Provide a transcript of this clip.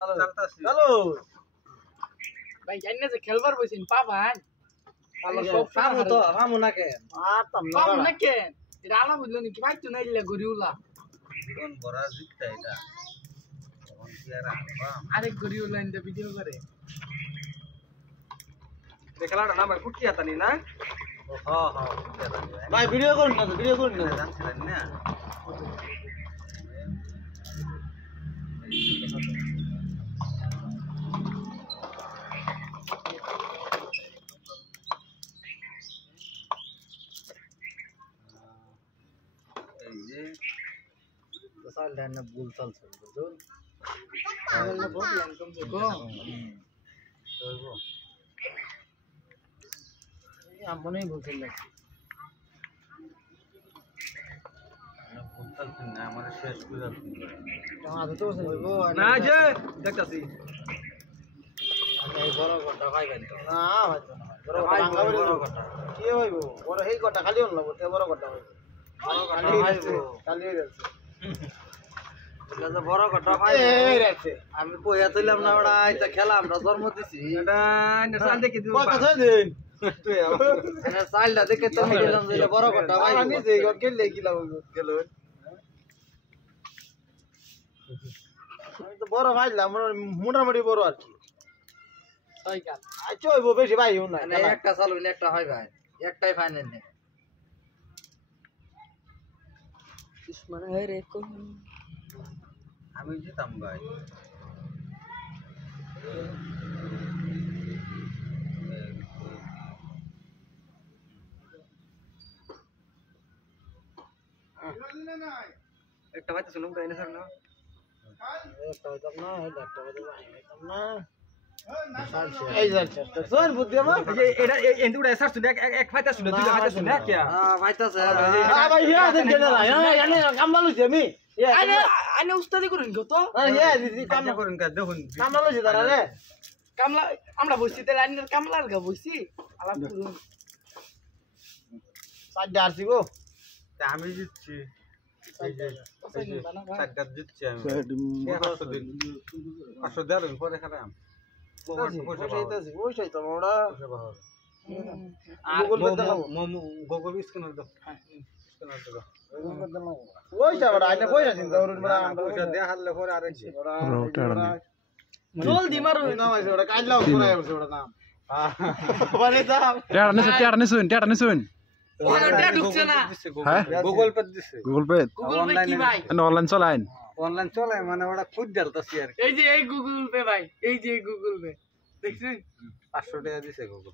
চলো ভাই জানি না যে খেলবার বসেন পাবান পামু তো পামু না কেন পাবো না কেন এটা আলা বুঝলো নাকি ভাই তো নাইলে গরিউলা কোন বড় জিতটা এটা কোন কি আর আনবাম আরেক গরিউলা ইন্দা ভিডিও করে খেলাটা না ভাই ফুটকি আতানি না হ্যাঁ ভাই ভিডিও করুন না ভিডিও করুন না জানছিলেন না এই যে তো সাল দেন না ভুল চলছে বুঝুন বললে বললাম কম সে কম করবো আমনেই বলছেন নাকি বলতেন না আমার শেষ করে আদৌ তো বলবো না যে দেখতাছি আমি এই বড় ঘন্টা খাইবেন তো না হয়তো না বড় ঘন্টা বড় ঘন্টা কি হইব বড় এই ঘন্টা খালি হল না বড় ঘন্টা হইব বড় ঘন্টা হইব খালি হয়ে যাচ্ছে এটা তো বড় কথা ভাই এই রাখছে আমি কইয়া তুইলাম না ওটা এটা খেলা আমরা জন্ম দিছি এটা সাল দেখি দিব কত ছয় দিন এটা চাইল্ডা দেখে তো দিলাম যে এটা বড় কথা ভাই আমি যে গন খেললে কি লাভ গেল আমি তো বড় ভাইলাম মোটামুটি বড় আর কি ছয় কাল আচ্ছা হইব বেশি ভাই হইব না মানে একটা চালু একটা হয় ভাই একটাই ফাইনাল নেই দুশ্মন হয় রে কোন আমি জিতাম ভাই একটা হয়তো শুনুন তাই না স্যার না একটা হইতাম না একটা হইতাম না এই যাচ্ছে তোর বুদ্ধি আমার এই যে এটা এন্টুটা স্যার শুনে এক ফাইটা শুনে দুইটা ফাইটা শুনে কি ভাইতাছে ভাই ইয়া দেন কেন না জানি কাম লালুছি আমি আরে আনে উস্তাদি করুন কত ইয়া দিদি কাম কাম করুন কা দেখুন কাম লালুছি তারা রে কামলা আমরা বসছি তাহলে আনের কামলার গা বসছি আলাপ করুন সাইড আসছি গো আমি জিতছি এই যে সাতটা জিতছি আমি 500 দিন 500 দেড় পরে খেলাম ওইটাই তো ওরা গুগল স্ক্যানার দাও স্ক্যানার দাও ওইটা বড় আইনা পয়সা চিন্তা করুন বড় পয়সা দেয়া হারলে পরে আর কি জলদি মারো নাম আছে ওটা কাজলাও করে আছে ওটা নাম মানে দাম টেটা নিছুন ওটা ঢুকছে না হ্যাঁ গুগল পে দিছে গুগল পে গুগল পে কি ভাই অনলাইন চলাইন অনলাইন চলে মানে ওটা খুদ জ্বালতাছি আর এই যে এই গুগল পে ভাই এই যে গুগল পে দেখছেন 500 টাকা দিছে গুগল